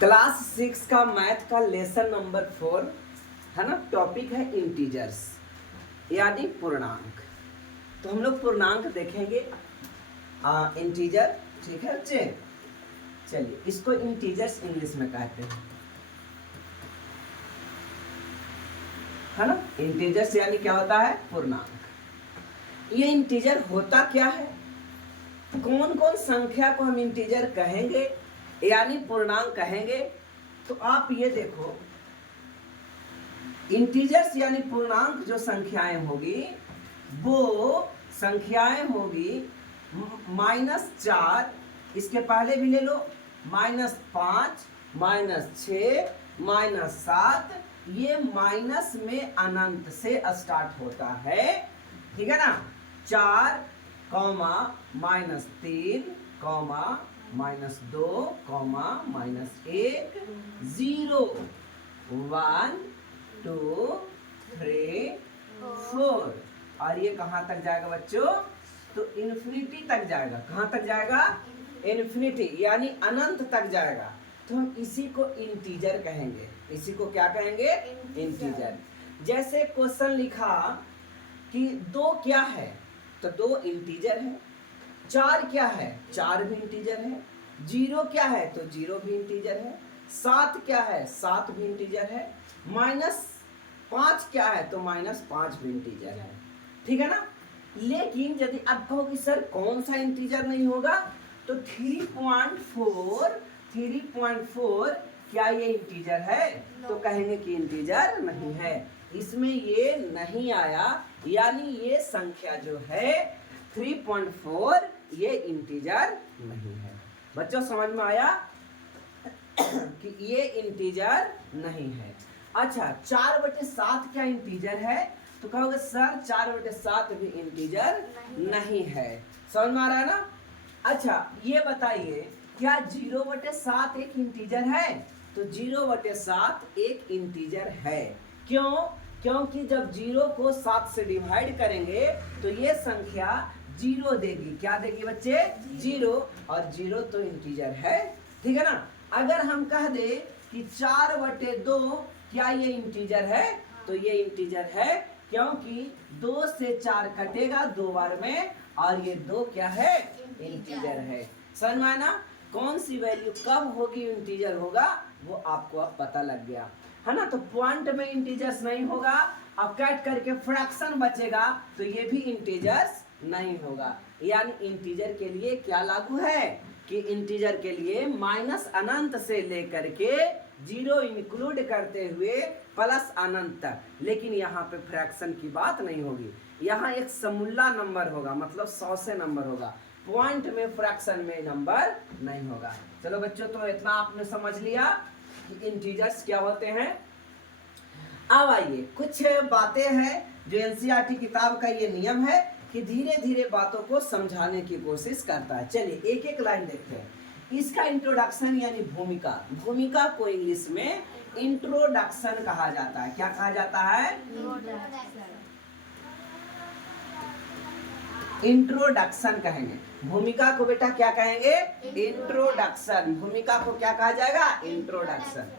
Class 6 का math का lesson number 4 है ना। टॉपिक है इंटीजर्स यानी पूर्णांक। तो हम लोग पूर्णांक देखेंगे इंटीजर। ठीक है बच्चे, चलिए इसको इंटीजर्स इंग्लिश में कहते हैं, है ना। इंटीजर्स यानी क्या होता है? पूर्णांक। ये इंटीजर होता क्या है, कौन कौन संख्या को हम इंटीजर कहेंगे यानी पूर्णांक कहेंगे। तो आप ये देखो, इंटीजर्स यानी पूर्णांक जो संख्याएं होगी वो संख्याएं होगी -4, इसके पहले भी ले लो, -5, -6, -7, ये माइनस में अनंत से स्टार्ट होता है। ठीक है ना। 4, -3, -2, -1, 0, 1, 2, 3, 4 और ये कहाँ तक जाएगा बच्चों? तो इन्फिनिटी तक जाएगा। कहाँ तक जाएगा? इन्फिनिटी यानी अनंत तक जाएगा। तो हम इसी को इंटीजर कहेंगे। इसी को क्या कहेंगे? इंटीजर। जैसे क्वेश्चन लिखा कि 2 क्या है, तो 2 इंटीजर है। 4 क्या है? 4 भी इंटीजर है। 0 क्या है? तो 0 भी इंटीजर है। 7 क्या है? 7 भी इंटीजर है। -5 क्या है? तो -5 भी इंटीजर है। ठीक है ना। लेकिन यदि आप कहो कि सर कौन सा इंटीजर नहीं होगा, तो 3.4 क्या ये इंटीजर है? तो कहेंगे कि इंटीजर नहीं है, इसमें ये नहीं आया, यानी ये संख्या जो है 3.4 ये इंटीजर नहीं है। बच्चों समझ में आया कि ये इंटीजर नहीं है। अच्छा, 4/7 क्या इंटीजर है? तो कहोगे सर 4/7 भी इंटीजर नहीं है। समझ में आ रहा है ना। अच्छा ये बताइए, क्या 0/7 एक इंटीजर है? तो 0/7 एक इंटीजर है। क्यों? क्योंकि जब 0 को 7 से डिवाइड करेंगे तो ये संख्या 0 देगी। क्या देगी बच्चे? 0, और 0 तो इंटीजर है। ठीक है ना। अगर हम कह दे कि 4/2 क्या ये इंटीजर है? तो ये इंटीजर है, क्योंकि 2 से 4 कटेगा 2 बार में, और ये 2 क्या है? इंटीजर है। समझ में आया ना। कौन सी वैल्यू कब होगी इंटीजर होगा वो आपको अब पता लग गया, है ना। तो पॉइंट में इंटीजर्स नहीं होगा, अब कट करके फ्रैक्शन बचेगा तो ये भी इंटीजर्स नहीं होगा। यानी इंटीजर के लिए क्या लागू है कि इंटीजर के लिए माइनस अनंत से लेकर के 0 इंक्लूड करते हुए प्लस अनंत तक। लेकिन यहाँ पे फ्रैक्शन की बात नहीं होगी, यहाँ एक समूला नंबर होगा, मतलब 100 से नंबर होगा। पॉइंट में फ्रैक्शन में नंबर नहीं होगा। चलो बच्चों, तो इतना आपने समझ लिया कि इंटीजर्स क्या होते हैं। अब आइए, कुछ बातें हैं जो एनसीईआरटी किताब का ये नियम है कि धीरे धीरे बातों को समझाने की कोशिश करता है। चलिए एक एक लाइन देखते हैं। इसका इंट्रोडक्शन यानी भूमिका, भूमिका को इंग्लिश में इंट्रोडक्शन कहा जाता है। क्या कहा जाता है? इंट्रोडक्शन कहेंगे। भूमिका को बेटा क्या कहेंगे? इंट्रोडक्शन। भूमिका को क्या कहा जाएगा? इंट्रोडक्शन।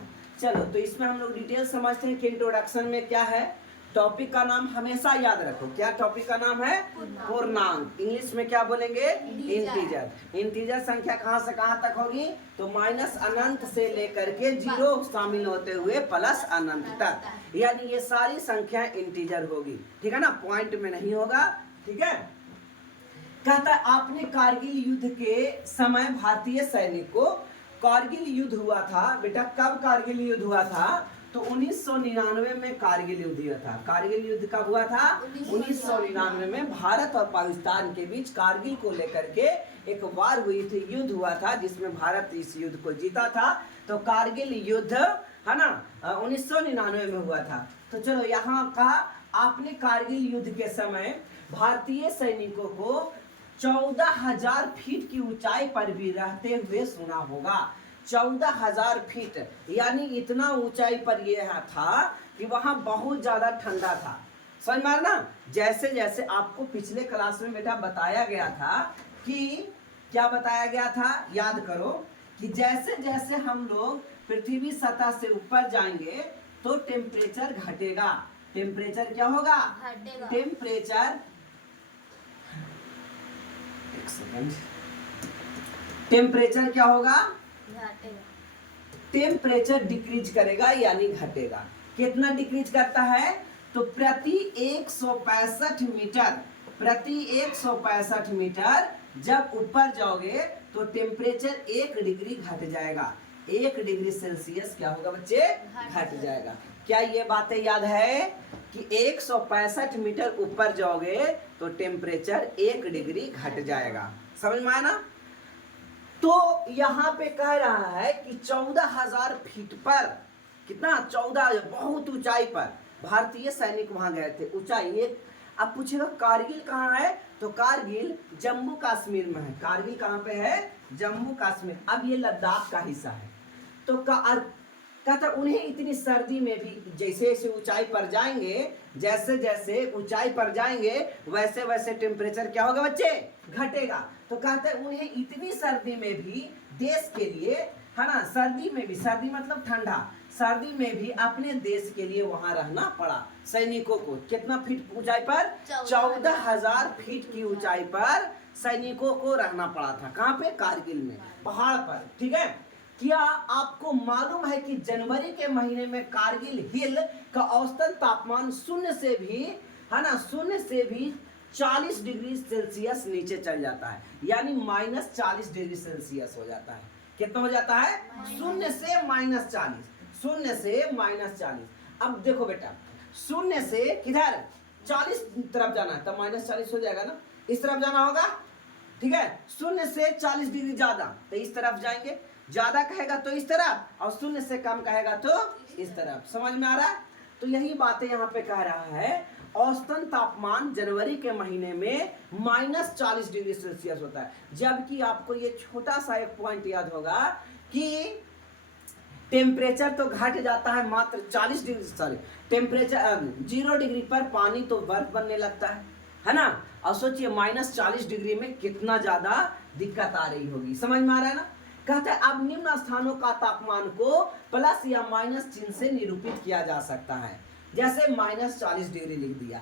चलो तो इसमें हम लोग डिटेल समझते हैं कि इंट्रोडक्शन में क्या है। टॉपिक का नाम हमेशा याद रखो। क्या टॉपिक का नाम है? पूर्णांक। इंग्लिश में क्या बोलेंगे? इंटीजर। इंटीजर संख्या कहाँ से कहाँ तक होगी? तो माइनस अनंत से लेकर के 0 शामिल होते हुए प्लस अनंत तक, यानी ये सारी संख्या इंटीजर होगी। ठीक है ना, पॉइंट में नहीं होगा। ठीक है। कहता है आपने कारगिल युद्ध के समय भारतीय सैनिक को, कारगिल युद्ध हुआ था बेटा, कब कारगिल युद्ध हुआ था? तो 1999 में कारगिल युद्ध हुआ था। कारगिल युद्ध कब हुआ था? 1999 में भारत और पाकिस्तान के बीच कारगिल को लेकर के एक वार हुई थी, युद्ध हुआ था, जिसमें भारत इस युद्ध को जीता था। तो कारगिल युद्ध है ना 1999 में हुआ था। तो चलो यहाँ का, आपने कारगिल युद्ध के समय भारतीय सैनिकों को 14,000 फीट की ऊंचाई पर भी रहते हुए सुना होगा। 14,000 फीट यानी इतना ऊंचाई पर यह था कि वहां बहुत ज्यादा ठंडा था। समझ में ना। जैसे जैसे आपको पिछले क्लास में बेटा बताया गया था कि क्या बताया गया था, याद करो कि जैसे जैसे हम लोग पृथ्वी सतह से ऊपर जाएंगे तो टेम्परेचर घटेगा। टेम्परेचर क्या होगा? टेम्परेचर, एक सेकंड, टेम्परेचर क्या होगा? टेम्परेचर डिक्रीज करेगा यानी घटेगा। कितना डिक्रीज करता है? तो प्रति 165 मीटर, प्रति 165 मीटर जब ऊपर जाओगे तो टेम्परेचर 1 डिग्री घट जाएगा। 1 डिग्री सेल्सियस क्या होगा बच्चे? घट जाएगा। क्या ये बातें याद है कि 165 मीटर ऊपर जाओगे तो टेम्परेचर 1 डिग्री घट जाएगा? समझ में आया ना? तो यहाँ पे कह रहा है कि 14,000 फीट पर, कितना? 14, बहुत ऊंचाई पर भारतीय सैनिक वहां गए थे। ऊंचाई। अब पूछेगा कारगिल कहाँ है? तो कारगिल जम्मू कश्मीर में है। कारगिल कहाँ पे है? जम्मू कश्मीर। अब ये लद्दाख का हिस्सा है। तो कहता उन्हें इतनी सर्दी में भी जैसे जैसे ऊंचाई पर जाएंगे, जैसे जैसे ऊंचाई पर जाएंगे वैसे वैसे टेम्परेचर क्या होगा बच्चे? घटेगा। तो कहते हैं उन्हें इतनी सर्दी में भी देश के लिए, है ना, सर्दी में भी, सर्दी मतलब ठंडा, सर्दी में भी अपने देश के लिए वहां रहना पड़ा सैनिकों को। कितना फीट ऊंचाई पर? 14,000 फीट की ऊंचाई पर सैनिकों को रहना पड़ा था। कहाँ पे? कारगिल में, पहाड़ पर। ठीक है। क्या आपको मालूम है कि जनवरी के महीने में कारगिल हिल का औसतन तापमान शून्य से भी, है ना, शून्य से भी 40 डिग्री सेल्सियस नीचे चल जाता है, यानी -40 डिग्री सेल्सियस हो जाता है। कितना हो जाता है? शून्य से -40, शून्य से -40। अब देखो बेटा, शून्य से किधर? 40 तरफ जाना है, तब -40 हो जाएगा ना, इस तरफ जाना होगा। ठीक है। शून्य से 40 डिग्री ज्यादा तो इस तरफ जाएंगे, ज्यादा कहेगा तो इस तरफ, और शून्य से कम कहेगा तो इस तरफ। समझ में आ रहा है? तो यही बातें यहाँ पे कह रहा है। औसतन तापमान जनवरी के महीने में -40 डिग्री सेल्सियस होता है। जबकि आपको ये छोटा सा एक पॉइंट याद होगा कि टेम्परेचर तो घट जाता है मात्र 40 डिग्री, सॉरी, टेम्परेचर 0 डिग्री पर पानी तो बर्फ बनने लगता है ना। और सोचिए -40 डिग्री में कितना ज्यादा दिक्कत आ रही होगी। समझ में आ रहा है ना? कहते हैं अब निम्न स्थानों का तापमान को प्लस या माइनस चिन्ह से निरूपित किया जा सकता है। जैसे -40 डिग्री लिख दिया,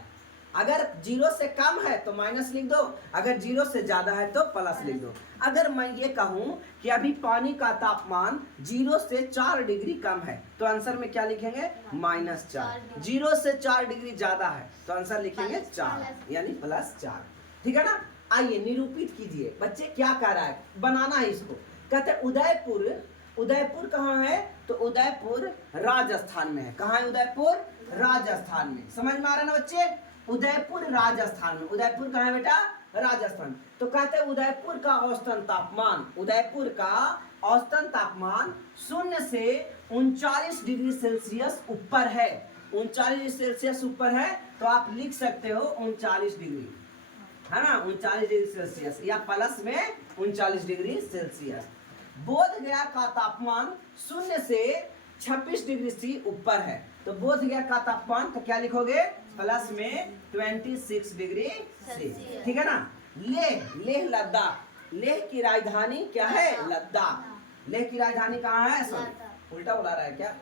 अगर 0 से कम है तो माइनस लिख दो, अगर 0 से ज्यादा है तो प्लस लिख दो। अगर मैं ये कहूं कि अभी पानी का तापमान 0 से 4 डिग्री कम है तो आंसर में क्या लिखेंगे? -4। 0 से 4 डिग्री ज्यादा है तो आंसर लिखेंगे 4, यानी +4। ठीक है ना? आइए निरूपित कीजिए। बच्चे क्या कह रहा है? बनाना है इसको। कहते हैं उदयपुर, उदयपुर कहाँ है? तो उदयपुर राजस्थान में है। कहाँ है उदयपुर? राजस्थान में। समझ में आ रहा है ना बच्चे? उदयपुर राजस्थान में। उदयपुर कहाँ है बेटा? राजस्थान। तो कहते हैं उदयपुर का औसतन तापमान, उदयपुर का औसतन तापमान 0 से 39 डिग्री सेल्सियस ऊपर है। 39 डिग्री सेल्सियस ऊपर है तो आप लिख सकते हो 39 डिग्री, है ना, 39 डिग्री सेल्सियस, या प्लस में 39 डिग्री सेल्सियस। बोध गया का तापमान 0 से 26 डिग्री सी ऊपर है। तो बोध गया का तापमान तो क्या लिखोगे? प्लस में 26 डिग्री सी। ठीक है ना? लेह, लेह लद्दाख, लेह की राजधानी क्या है? लद्दाख। लेह की राजधानी कहाँ है? सॉरी उल्टा बुला रहा है क्या?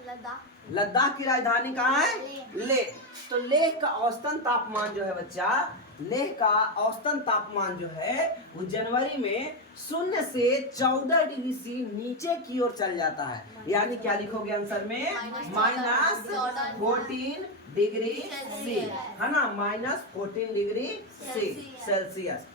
लद्दाख की राजधानी कहाँ है? लेह। तो लेह का औसतन तापमान जो है बच्चा, लेह का औसतन तापमान जो है वो जनवरी में 0 से 14 डिग्री सी नीचे की ओर चल जाता है। यानी क्या लिखोगे आंसर में? -14 डिग्री सी, है ना, -14 डिग्री सी सेल्सियस।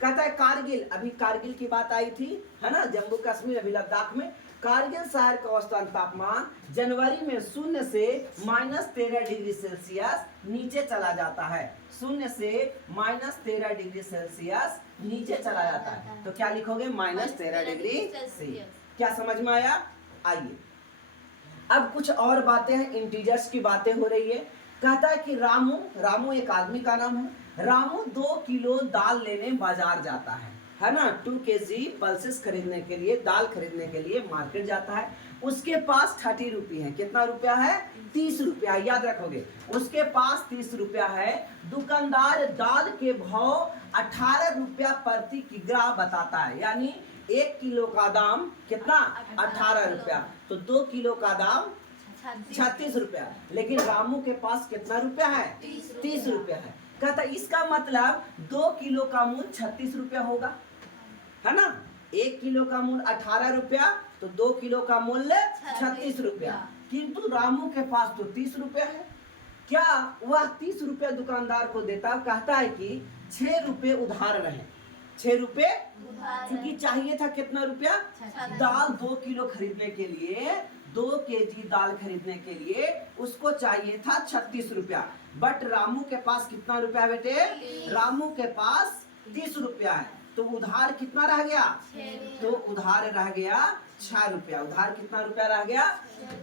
कहता है कारगिल, अभी कारगिल की बात आई थी, है ना, जम्मू कश्मीर, अभी लद्दाख में। कारगिल शहर का औसतन तापमान जनवरी में 0 से -13 डिग्री सेल्सियस नीचे चला जाता है। 0 से -13 डिग्री सेल्सियस नीचे चला जाता है। तो क्या लिखोगे? -13 डिग्री सेल्सियस। क्या समझ में आया? आइए अब कुछ और बातें हैं, इंटीजर्स की बातें हो रही है। कहता है कि रामू, रामू एक आदमी का नाम है। रामू 2 किलो दाल लेने बाजार जाता है ना, 2 kg पल्सेस खरीदने के लिए, दाल खरीदने के लिए मार्केट जाता है। उसके पास 30 रुपये है। कितना रुपया है? 30 रुपया, याद रखोगे। उसके पास 30 रुपया है। दुकानदार दाल के भाव 18 रुपया प्रति किग्रा बताता है, यानी 1 किलो का दाम कितना 18 रुपया, तो 2 किलो का दाम 36 रुपया, लेकिन रामू के पास कितना रुपया है 30 रुपया है। कहता इसका मतलब 2 किलो का मूल्य 36 रुपया होगा, है ना। 1 किलो का मूल्य 18 रुपया, तो 2 किलो का मूल्य 36 रुपया, किंतु रामू के पास तो 30 रुपया है। क्या वह 30 रुपया दुकानदार को देता? कहता है कि 6 रुपये उधार रहे, 6 रुपये, क्योंकि चाहिए था कितना रुपया, दाल 2 किलो खरीदने के लिए, 2 केजी दाल खरीदने के लिए उसको चाहिए था 36 रुपया, बट रामू के पास कितना रुपया बेटे, रामू के पास 30 रुपया है, तो उधार कितना रह गया, तो उधार रह गया 6 रुपया। उधार कितना रुपया रह गया,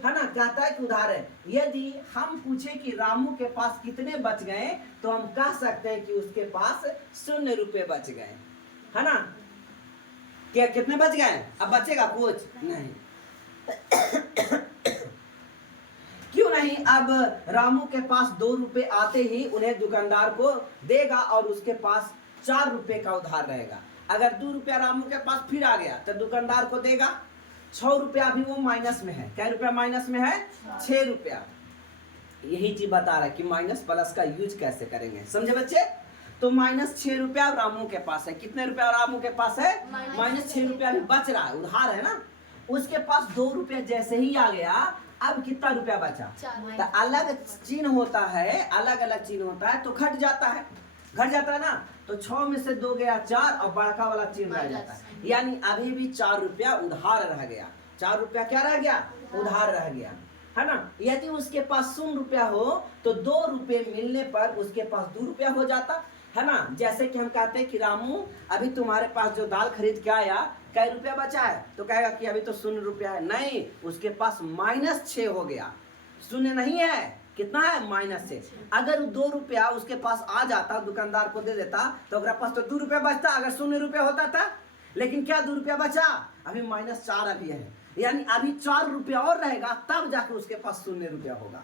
है ना। कहता है कि उधार है। यदि हम पूछे कि रामू के पास कितने बच गए, तो हम कह सकते हैं कि उसके पास 0 रुपये बच गए, है ना। क्या कितने बच गए, अब बचेगा कुछ नहीं। क्यों नहीं, अब रामू के पास 2 रुपये आते ही उन्हें दुकानदार को देगा और उसके पास 4 रुपये का उधार रहेगा। अगर 2 रुपया रामू के पास फिर आ गया तो दुकानदार को देगा 6 रुपया, अभी वो माइनस में है। क्या रुपया माइनस में है, 6 रुपया। यही चीज बता रहा है कि माइनस प्लस का यूज कैसे करेंगे, समझे बच्चे। तो माइनस 6 रुपया रामू के पास है, कितने रुपया रामू के पास है, माइनस 6 रुपया अभी बच रहा है, उधार है ना। उसके पास 2 रुपया जैसे ही आ गया, अब कितना रुपया बचा, तो अलग चिन्ह होता है, अलग अलग चिन्ह होता है, तो घट जाता है, घट जाता है ना। तो 6 में से 2 गया 4 और बड़का वाला चिन्ह रह जाता है, यानी अभी भी 4 रुपया उधार रह गया। 4 रुपया क्या रह गया, उधार रह गया, है ना। यदि उसके पास 0 रुपया हो तो 2 रुपये मिलने पर उसके पास 2 रुपया हो जाता, है ना। जैसे कि हम कहते हैं कि रामू अभी तुम्हारे पास जो दाल खरीद के आया कई रुपया बचा है, तो कहेगा कि अभी तो 0 रुपया है, नहीं, उसके पास -6 हो गया, 0 नहीं है, कितना है, -6। अगर 2 रुपया उसके पास आ जाता, दुकानदार को दे देता, तो अगर पास तो 2 रुपया बचता, अगर 0 रुपया होता था। लेकिन क्या 2 रुपया बचा, अभी -4 अभी है, यानी अभी 4 रुपया और रहेगा, तब जाकर उसके पास 0 रुपया होगा,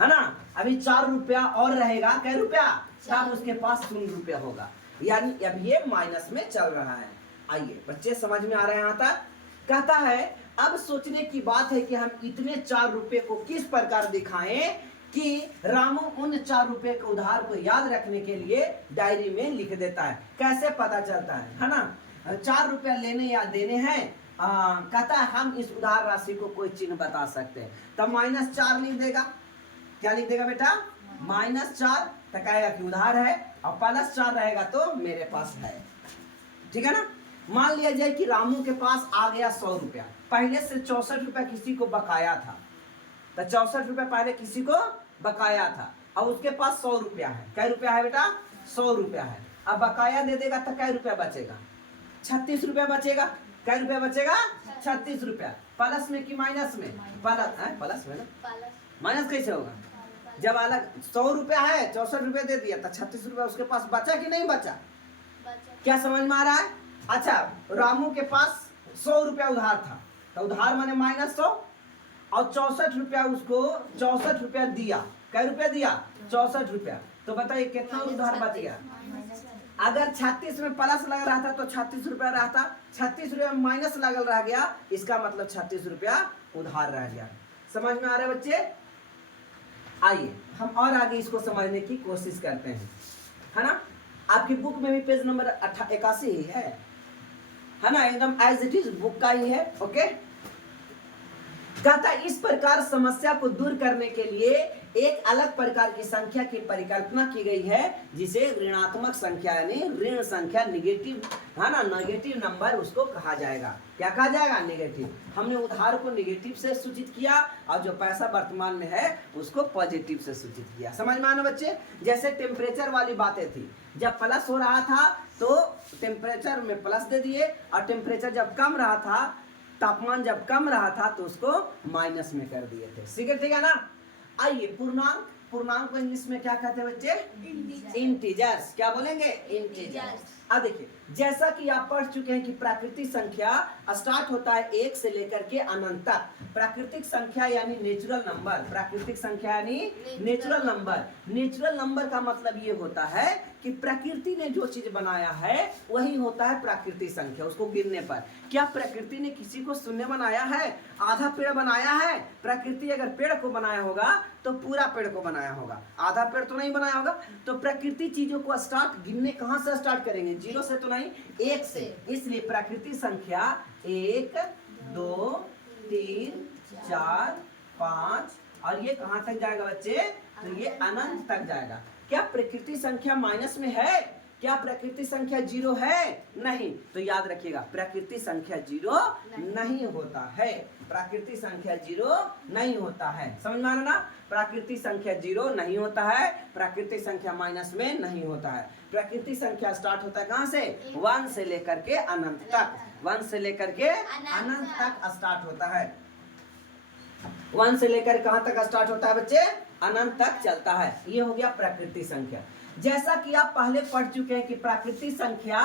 है ना। अभी 4 रुपया और रहेगा, कै रुपया, तब उसके पास 0 रुपया होगा, यानी अब ये माइनस में चल रहा है। आइए बच्चे समझ में आ रहे हैं यहाँ तक। कहता है अब सोचने की बात है कि हम इतने 4 रुपये को किस प्रकार दिखाएं कि रामू उन 4 रुपये के उधार को याद रखने के लिए डायरी में लिख देता है। कैसे पता चलता है ना। 4 रुपया लेने या देने हैं, कहता है हम इस उधार राशि को कोई चिन्ह बता सकते हैं, तब -4 लिख देगा। क्या लिख देगा बेटा, -4, तो कहेगा कि उधार है, और +4 रहेगा तो मेरे पास है, ठीक है ना। मान लिया जाए कि रामू के पास आ गया 100 रुपया, पहले से 64 रुपया किसी को बकाया था, तो 64 रुपया पहले किसी को बकाया था, और उसके पास 100 रुपया है। कै रुपया है बेटा, 100 रुपया है। अब बकाया दे देगा तो कै रुपया बचेगा, 36 रुपया बचेगा। कै रुपया बचेगा, 36 रुपया। प्लस में कि माइनस में, प्लस है, प्लस में ना, माइनस कैसे होगा, जब अलग 100 रुपया है, 64 रुपया दे दिया, तो 36 रुपया उसके पास बचा कि नहीं बचा, क्या समझ में आ रहा है। अच्छा, रामू के पास 100 रुपया उधार था, तो उधार माने -100, और 64 रुपया उसको 64 रुपया दिया। कै रुपया दिया, 64 रुपया, तो बताइए कितना उधार बच गया। अगर 36 में प्लस लग रहा था तो 36 रुपया रहता, 36 रुपया में माइनस लगल रह गया, इसका मतलब 36 रुपया उधार रह गया। समझ में आ रहा है बच्चे। आइए हम और आगे इसको समझने की कोशिश करते हैं, है ना। आपकी बुक में भी पेज नंबर 81 ही है ना, एकदम एज इट इज बुक का ही है। ओके, कहता इस प्रकार समस्या को दूर करने के लिए एक अलग प्रकार की संख्या की परिकल्पना की गई है, जिसे ऋणात्मक संख्या यानी ऋण संख्या, निगेटिव, है ना, नेगेटिव नंबर उसको कहा जाएगा। क्या कहा जाएगा, नेगेटिव। हमने उधार को नेगेटिव से सूचित किया, और जो पैसा वर्तमान में है उसको पॉजिटिव से सूचित किया। समझ में आना बच्चे। जैसे टेम्परेचर वाली बातें थी, जब प्लस हो रहा था तो टेम्परेचर में प्लस दे दिए, और टेम्परेचर जब कम रहा था, तापमान जब कम रहा था, तो उसको माइनस में कर दिए थे। ठीक है ना। आइए पूर्णांक को इंग्लिश में क्या कहते हैं बच्चे, इंटीजर्स। क्या बोलेंगे, इंटीजर्स। अब देखिए, जैसा कि आप पढ़ चुके हैं कि प्राकृतिक संख्या स्टार्ट होता है 1 से लेकर के अनंत तक। प्राकृतिक संख्या यानी नेचुरल नंबर, प्राकृतिक संख्या यानी नेचुरल नंबर। नेचुरल नंबर का मतलब ये होता है कि प्रकृति ने जो चीज बनाया है वही होता है प्राकृतिक संख्या, उसको गिनने पर। क्या प्रकृति ने किसी को शून्य बनाया है, आधा पेड़ बनाया है? प्रकृति अगर पेड़ को बनाया होगा तो पूरा पेड़ को बनाया होगा, आधा पेड़ तो नहीं बनाया होगा। तो प्रकृति चीजों को स्टार्ट गिनने कहां से स्टार्ट करेंगे? 0 से तो नहीं, 1 से। इसलिए प्राकृतिक संख्या 1 2 3 4 5 और ये कहां तक जाएगा बच्चे? तो ये अनंत तक जाएगा। क्या प्रकृति संख्या माइनस में है? क्या प्रकृति संख्या 0 है? नहीं। तो याद रखिएगा, प्रकृति संख्या 0 नहीं होता है, प्राकृतिक संख्या 0 नहीं होता है। समझ में आ रहा ना? प्राकृतिक संख्या 0 नहीं होता है, प्राकृतिक संख्या माइनस में नहीं होता है। प्राकृतिक संख्या स्टार्ट होता है कहां से? 1 से लेकर के अनंत तक, 1 से लेकर के अनंत तक स्टार्ट होता है। 1 से लेकर कहां तक स्टार्ट होता है बच्चे? अनंत तक चलता है। ये हो गया प्राकृतिक संख्या। जैसा कि आप पहले पढ़ चुके हैं कि प्राकृतिक संख्या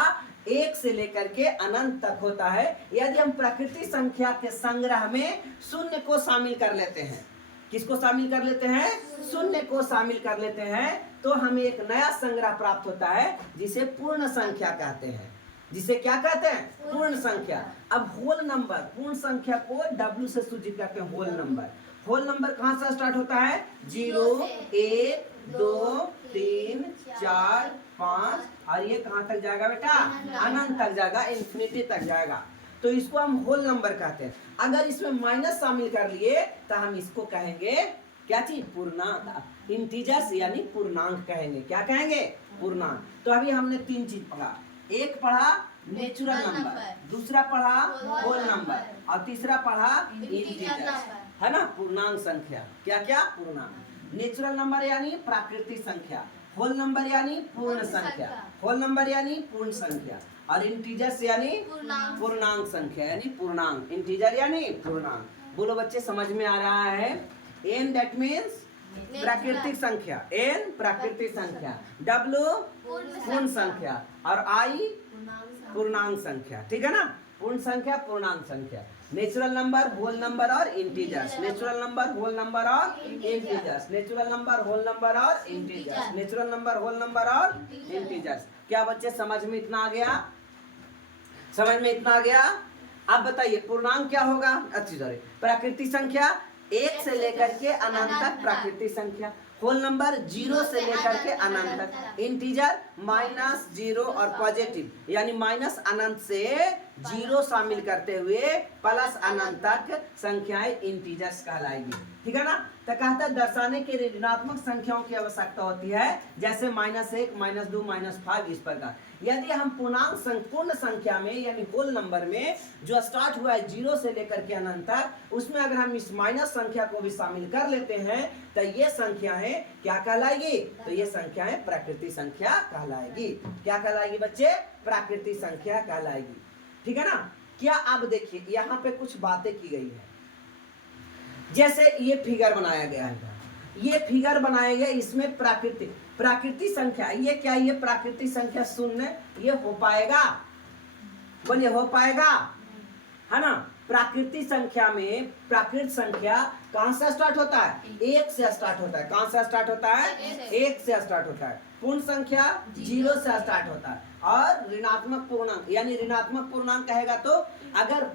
1 से लेकर के अनंत तक होता है। यदि हम प्राकृतिक संख्या के संग्रह में शून्य को शामिल कर लेते हैं, किसको शामिल कर लेते हैं? शून्य को शामिल कर लेते हैं, तो हमें एक नया संग्रह प्राप्त होता है जिसे पूर्ण संख्या कहते हैं। जिसे क्या कहते हैं? पूर्ण संख्या। अब होल नंबर, पूर्ण संख्या को W से सूचित करते हैं, होल नंबर। होल नंबर कहां से स्टार्ट होता है? 0 1 2 3 4 5 और ये कहां तक जाएगा बेटा? अनंत तक जाएगा, इन्फिनिटी तक जाएगा। तो इसको हम होल नंबर कहते हैं। अगर इसमें माइनस शामिल कर लिए तो हम इसको कहेंगे क्या चीज? पूर्णांक, इंटीजर्स यानी पूर्णांक कहेंगे। क्या कहेंगे? पूर्णांक। तो अभी हमने 3 चीज पढ़ा। एक पढ़ा नेचुरल नंबर, दूसरा पढ़ा होल नंबर और तीसरा पढ़ा इंटीजर्स, है ना? पूर्णांक संख्या। क्या क्या? पूर्णांक। नेचुरल नंबर यानी प्राकृतिक संख्या, होल नंबर यानी पूर्ण संख्या, होल नंबर यानी पूर्ण संख्या और इंटीजर्स यानी पूर्णांक संख्या यानी पूर्णांक, इंटीजर यानी पूर्णांक। बोलो बच्चे, समझ में आ रहा है? एन दैट मीन्स प्राकृतिक संख्या, एन प्राकृतिक संख्या, W पूर्ण संख्या और I पूर्णांक संख्या। ठीक है ना? पूर्ण संख्या, पूर्णांक संख्या। नेचुरल नंबर, होल नंबर और integers, natural number, whole number और integers, natural number, whole number और integers, natural number, whole number और इंटीजर्स। क्या बच्चे समझ में इतना आ गया? समझ में इतना आ गया? अब बताइए पूर्णांक क्या होगा? अच्छी सॉरी, प्राकृतिक संख्या 1 से लेकर के अनंत तक प्राकृतिक संख्या, होल नंबर 0 से लेकर के अनंत तक, इंटीजर -0 और पॉजिटिव यानी माइनस अनंत से 0 शामिल करते हुए प्लस अनंत तक संख्याएं इंटीजर्स कहलाएगी। ठीक है ना? तो कहता है दर्शाने के लिए ऋणात्मक संख्याओं की आवश्यकता होती है, जैसे -1 -2 -5 इस प्रकार। यदि हम पूर्णांक पूर्ण संख्या में यानी होल नंबर में जो स्टार्ट हुआ है 0 से लेकर के अनंत तक, उसमें अगर हम इस माइनस संख्या को भी शामिल कर लेते हैं तो ये संख्याएं क्या कहलाएगी? तो ये संख्याएं प्राकृतिक संख्या कहलाएगी। क्या कहलाएगी बच्चे? प्राकृतिक संख्या कहलाएगी। ठीक है ना? क्या आप देखिए यहाँ पे कुछ बातें की गई है। जैसे ये फिगर बनाया गया है, ये फिगर बनाया गया, इसमें प्राकृतिक संख्या, ये क्या? ये प्राकृतिक संख्या शून्य, ये हो पाएगा? बोलिए, हो पाएगा? है ना? प्राकृतिक संख्या में प्राकृतिक संख्या कहां से स्टार्ट होता है? 1 से स्टार्ट होता है। कहां से स्टार्ट होता है? 1 से स्टार्ट होता है। पूर्ण संख्या 0 से स्टार्ट होता है और ऋणात्मक पूर्णांक यानी ऋणात्मक पूर्णांक कहेगा तो अगर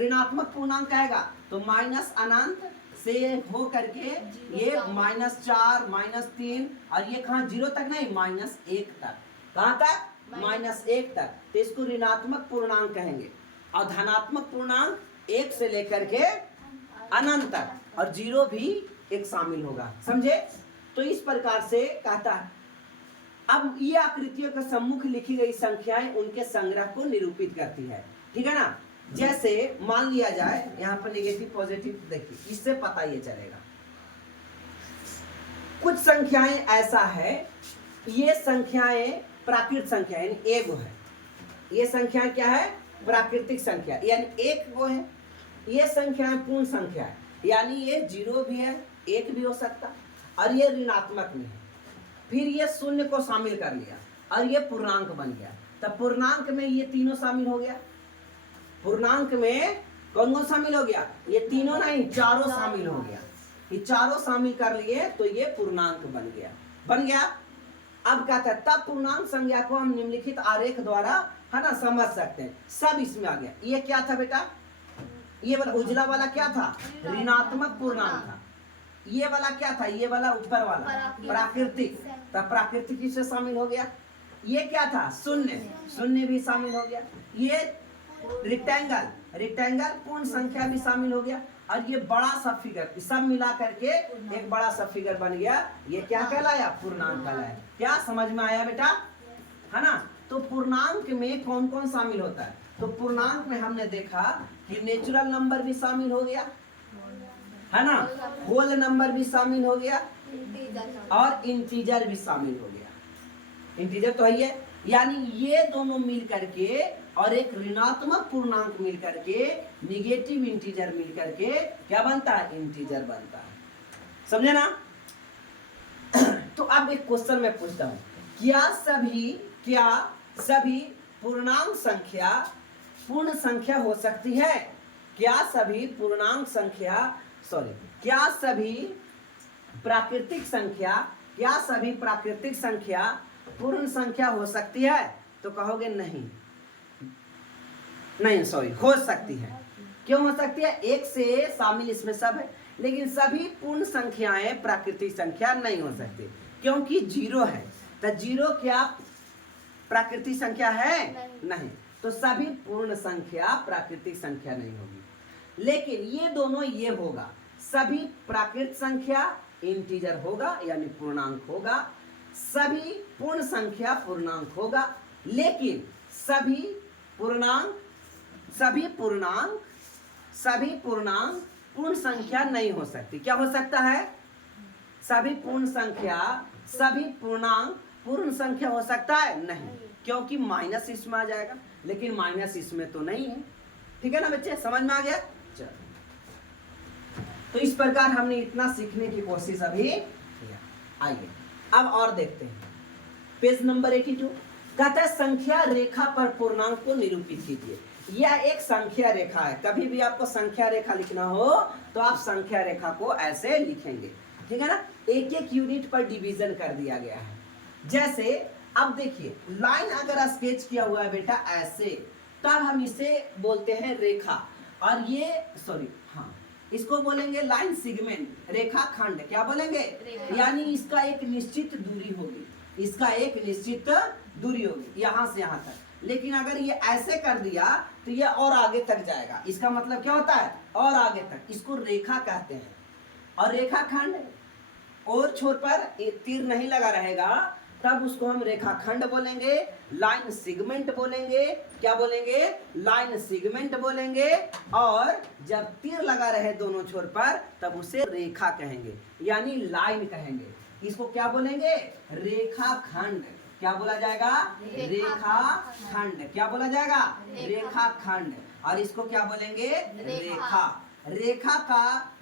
ऋणात्मक पूर्णांक कहेगा तो माइनस अनंत से हो करके ये -4 -3 और ये कहाँ 0 तक नहीं, -1 तक। कहाँ तक? -1 तक। तो इसको ऋणात्मक पूर्णांक कहेंगे। और धनात्मक पूर्णांक 1 से लेकर के अनंत तक और 0 भी एक शामिल होगा। समझे? तो इस प्रकार से कहता है। अब ये आकृतियों के सम्मुख लिखी गई संख्याएं उनके संग्रह को निरूपित करती है। ठीक है ना? जैसे मान लिया जाए यहाँ पर नेगेटिव पॉजिटिव, देखिए इससे पता ये चलेगा। कुछ संख्याएं ऐसा है, ये संख्याएं प्राकृतिक संख्या यानी एगो है। ये संख्या क्या है? प्राकृतिक संख्या यानी एक वो है। ये संख्याएं पूर्ण संख्या है यानी ये 0 भी है, 1 भी हो सकता और ये ऋणात्मक में है। फिर ये शून्य को शामिल कर लिया और ये पूर्णांक बन गया। तब पूर्णांक में ये तीनों शामिल हो गया। पूर्णांक में कौन कौन शामिल हो गया? ये तीनों नहीं, चारों शामिल हो गया। ये चारों शामिल कर लिए तो ये पूर्णांक बन गया। बन गया। अब क्या था, तब पूर्णांक संज्ञा को हम निम्नलिखित आरेख द्वारा है ना समझ सकते हैं। सब इसमें आ गया। ये क्या था बेटा? ये वाला उजला वाला क्या था? ऋणात्मक पूर्णांक था। ये वाला क्या था? ये वाला ऊपर वाला प्राकृतिक। तब प्राकृतिक इससे शामिल हो गया। ये क्या था? शून्य। शून्य भी शामिल हो गया। ये रेक्टेंगल, रेक्टेंगल पूर्ण संख्या भी शामिल हो गया। और ये बड़ा सा फिगर, सब मिला करके एक बड़ा सा फिगर बन गया। ये क्या कहलाया? पूर्णांक कहलाया। क्या समझ में आया बेटा? है ना। तो पूर्णांक में कौन कौन शामिल होता है? तो पूर्णांक में हमने देखा कि नेचुरल नंबर भी शामिल हो गया, है ना, होल नंबर भी शामिल हो गया और इंटीजर भी शामिल हो गया। इंटीजर तो है, यानी ये दोनों मिल करके और एक ऋणात्मक पूर्णांक मिल करके, निगेटिव इंटीजर मिल करके क्या बनता है? इंटीजर बनता है। समझे ना। तो अब एक क्वेश्चन मैं पूछता हूं, क्या सभी पूर्णांक संख्या पूर्ण संख्या हो सकती है? क्या सभी पूर्णांक संख्या क्या सभी प्राकृतिक संख्या पूर्ण संख्या हो सकती है? तो कहोगे नहीं, हो सकती है। क्यों हो सकती है? एक से शामिल इसमें सब है, लेकिन सभी पूर्ण संख्याएं प्राकृतिक संख्या नहीं हो सकती, क्योंकि जीरो है। तो जीरो क्या प्राकृतिक संख्या है? नहीं। तो सभी पूर्ण संख्या प्राकृतिक संख्या नहीं होगी। लेकिन ये दोनों ये होगा, सभी प्राकृतिक संख्या इंटीजर होगा यानी पूर्णांक होगा, सभी पूर्ण संख्या पूर्णांक होगा, लेकिन सभी पूर्णांक पूर्ण संख्या नहीं हो सकती। क्या हो सकता है? सभी पूर्णांक पूर्ण संख्या हो सकता है? नहीं, क्योंकि माइनस इसमें आ जाएगा, लेकिन माइनस इसमें तो नहीं है। ठीक है ना बच्चे, समझ में आ गया? चलो, तो इस प्रकार हमने इतना सीखने की कोशिश अभी किया। आइए अब और देखते हैं। पेज नंबर 82 कहता है संख्या रेखा पर पूर्णांक को निरूपित कीजिए। यह एक संख्या रेखा है। कभी भी आपको संख्या रेखा लिखना हो तो आप संख्या रेखा को ऐसे लिखेंगे। ठीक है ना। एक एक यूनिट पर डिवीजन कर दिया गया है। जैसे अब देखिए, लाइन अगर स्केच किया हुआ है बेटा ऐसे, तब हम इसे बोलते हैं रेखा। और ये इसको बोलेंगे लाइन सेगमेंट, रेखा खंड। क्या बोलेंगे? यानी इसका एक निश्चित दूरी होगी, यहाँ से यहाँ तक। लेकिन अगर ये ऐसे कर दिया तो ये और आगे तक जाएगा। इसका मतलब क्या होता है? और आगे तक। इसको रेखा कहते हैं। और रेखा खंड और छोर पर तीर नहीं लगा रहेगा, तब उसको हम रेखाखंड बोलेंगे, लाइन सेगमेंट बोलेंगे। क्या बोलेंगे? लाइन सेगमेंट बोलेंगे। और जब तीर लगा रहे दोनों छोर पर, तब उसे रेखा कहेंगे, यानी लाइन कहेंगे। इसको क्या बोलेंगे? रेखाखंड। क्या बोला जाएगा? रेखाखंड। क्या बोला जाएगा? रेखाखंड। और इसको क्या बोलेंगे? रेखा। रेखा का